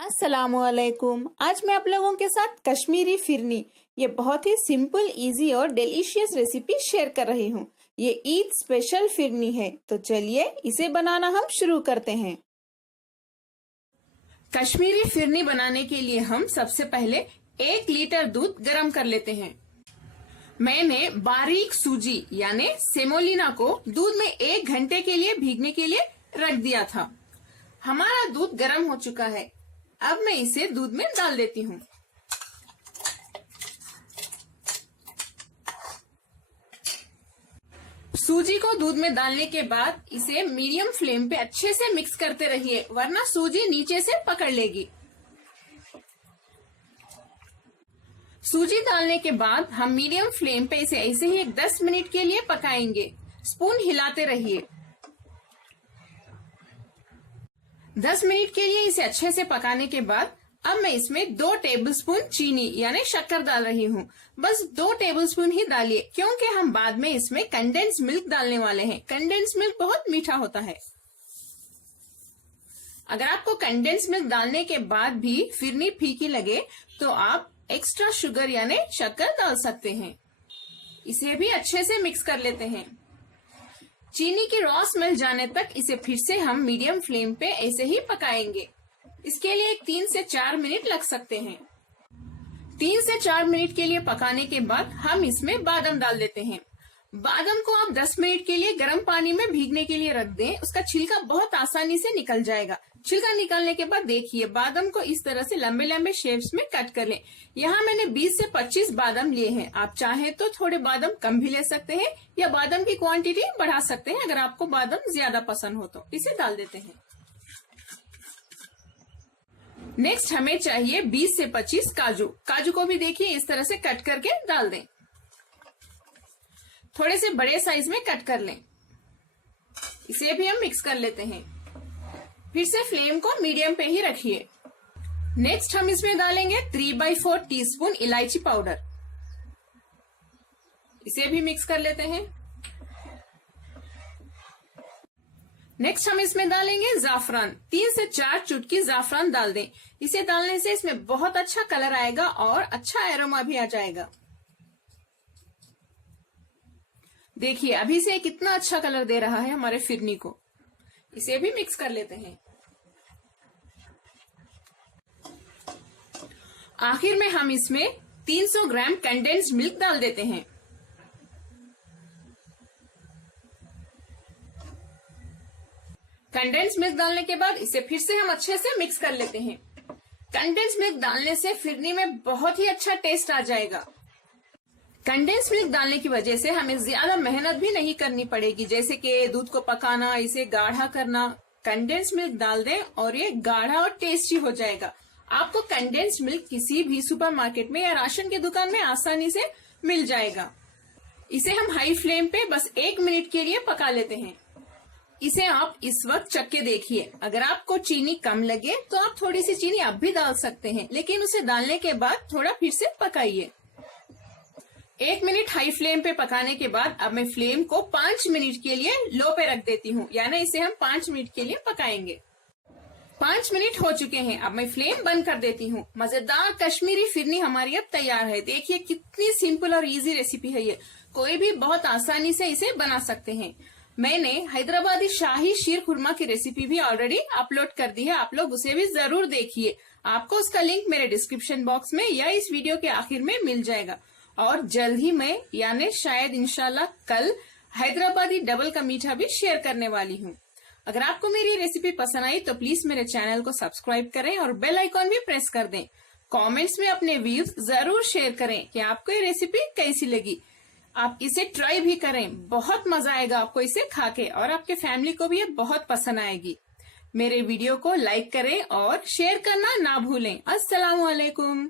अस्सलामुअलैकुम। आज मैं आप लोगों के साथ कश्मीरी फिरनी ये बहुत ही सिंपल, इजी और डिलीशियस रेसिपी शेयर कर रही हूँ। ये ईद स्पेशल फिरनी है, तो चलिए इसे बनाना हम शुरू करते हैं। कश्मीरी फिरनी बनाने के लिए हम सबसे पहले 1 लीटर दूध गर्म कर लेते हैं। मैंने बारीक सूजी यानी सेमोलिना को दूध में 1 घंटे के लिए भीगने के लिए रख दिया था। हमारा दूध गर्म हो चुका है। अब मैं इसे दूध में डाल देती हूँ। सूजी को दूध में डालने के बाद इसे मीडियम फ्लेम पे अच्छे से मिक्स करते रहिए, वरना सूजी नीचे से पकड़ लेगी। सूजी डालने के बाद हम मीडियम फ्लेम पे इसे ऐसे ही 10 मिनट के लिए पकाएंगे। स्पून हिलाते रहिए। 10 मिनट के लिए इसे अच्छे से पकाने के बाद अब मैं इसमें 2 टेबलस्पून चीनी यानी शक्कर डाल रही हूँ। बस 2 टेबलस्पून ही डालिए, क्योंकि हम बाद में इसमें कंडेंस मिल्क डालने वाले हैं। कंडेंस मिल्क बहुत मीठा होता है। अगर आपको कंडेंस मिल्क डालने के बाद भी फिरनी फीकी लगे तो आप एक्स्ट्रा शुगर यानी शक्कर डाल सकते हैं। इसे भी अच्छे से मिक्स कर लेते हैं। चीनी की रॉ स्मेल जाने तक इसे फिर से हम मीडियम फ्लेम पे ऐसे ही पकाएंगे। इसके लिए 3 से 4 मिनट लग सकते हैं। 3 से 4 मिनट के लिए पकाने के बाद हम इसमें बादाम डाल देते हैं। बादाम को आप 10 मिनट के लिए गर्म पानी में भीगने के लिए रख दें। उसका छिलका बहुत आसानी से निकल जाएगा। छिलका निकालने के बाद देखिए, बादाम को इस तरह से लंबे लंबे शेप्स में कट कर लें। यहाँ मैंने 20 से 25 बादाम लिए हैं। आप चाहें तो थोड़े बादाम कम भी ले सकते हैं या बादाम की क्वांटिटी बढ़ा सकते हैं। अगर आपको बादाम ज्यादा पसंद हो तो इसे डाल देते हैं। नेक्स्ट हमें चाहिए 20 से 25 काजू। काजू को भी देखिए इस तरह से कट करके डाल दें। थोड़े से बड़े साइज में कट कर लें। इसे भी हम मिक्स कर लेते हैं। फिर से फ्लेम को मीडियम पे ही रखिए। नेक्स्ट हम इसमें डालेंगे 3/4 टीस्पून इलायची पाउडर। इसे भी मिक्स कर लेते हैं। नेक्स्ट हम इसमें डालेंगे जाफरान। 3 से 4 चुटकी जाफरान डाल दें। इसे डालने से इसमें बहुत अच्छा कलर आएगा और अच्छा एरोमा भी आ जाएगा। देखिए अभी से कितना अच्छा कलर दे रहा है हमारे फिरनी को। इसे भी मिक्स कर लेते हैं। आखिर में हम इसमें 300 ग्राम कंडेंस्ड मिल्क डाल देते हैं। कंडेंस्ड मिल्क डालने के बाद इसे फिर से हम अच्छे से मिक्स कर लेते हैं। कंडेंस्ड मिल्क डालने से फिरनी में बहुत ही अच्छा टेस्ट आ जाएगा। कंडेंस्ड मिल्क डालने की वजह से हमें ज्यादा मेहनत भी नहीं करनी पड़ेगी, जैसे कि दूध को पकाना, इसे गाढ़ा करना। कंडेंस्ड मिल्क डाल दें और ये गाढ़ा और टेस्टी हो जाएगा। आपको कंडेंस्ड मिल्क किसी भी सुपरमार्केट में या राशन की दुकान में आसानी से मिल जाएगा। इसे हम हाई फ्लेम पे बस 1 मिनट के लिए पका लेते हैं। इसे आप इस वक्त चख के देखिए। अगर आपको चीनी कम लगे तो आप थोड़ी सी चीनी अब भी डाल सकते हैं, लेकिन उसे डालने के बाद थोड़ा फिर से पकाइए। 1 मिनट हाई फ्लेम पे पकाने के बाद अब मैं फ्लेम को 5 मिनट के लिए लो पे रख देती हूँ, यानी इसे हम 5 मिनट के लिए पकाएंगे। 5 मिनट हो चुके हैं। अब मैं फ्लेम बंद कर देती हूँ। मजेदार कश्मीरी फिरनी हमारी अब तैयार है। देखिए कितनी सिंपल और इजी रेसिपी है ये। कोई भी बहुत आसानी से इसे बना सकते हैं। मैंने हैदराबादी शाही शीर खुरमा की रेसिपी भी ऑलरेडी अपलोड कर दी है। आप लोग उसे भी जरूर देखिए। आपको उसका लिंक मेरे डिस्क्रिप्शन बॉक्स में या इस वीडियो के आखिर में मिल जाएगा। और जल्द ही मैं यानी शायद इंशाल्लाह कल हैदराबादी डबल का मीठा भी शेयर करने वाली हूँ। अगर आपको मेरी रेसिपी पसंद आई तो प्लीज मेरे चैनल को सब्सक्राइब करें और बेल आइकॉन भी प्रेस कर दें। कमेंट्स में अपने व्यूज जरूर शेयर करें कि आपको ये रेसिपी कैसी लगी। आप इसे ट्राई भी करें, बहुत मजा आएगा आपको इसे खा के, और आपके फैमिली को भी ये बहुत पसंद आएगी। मेरे वीडियो को लाइक करें और शेयर करना ना भूलें। अस्सलामुअलैकुम।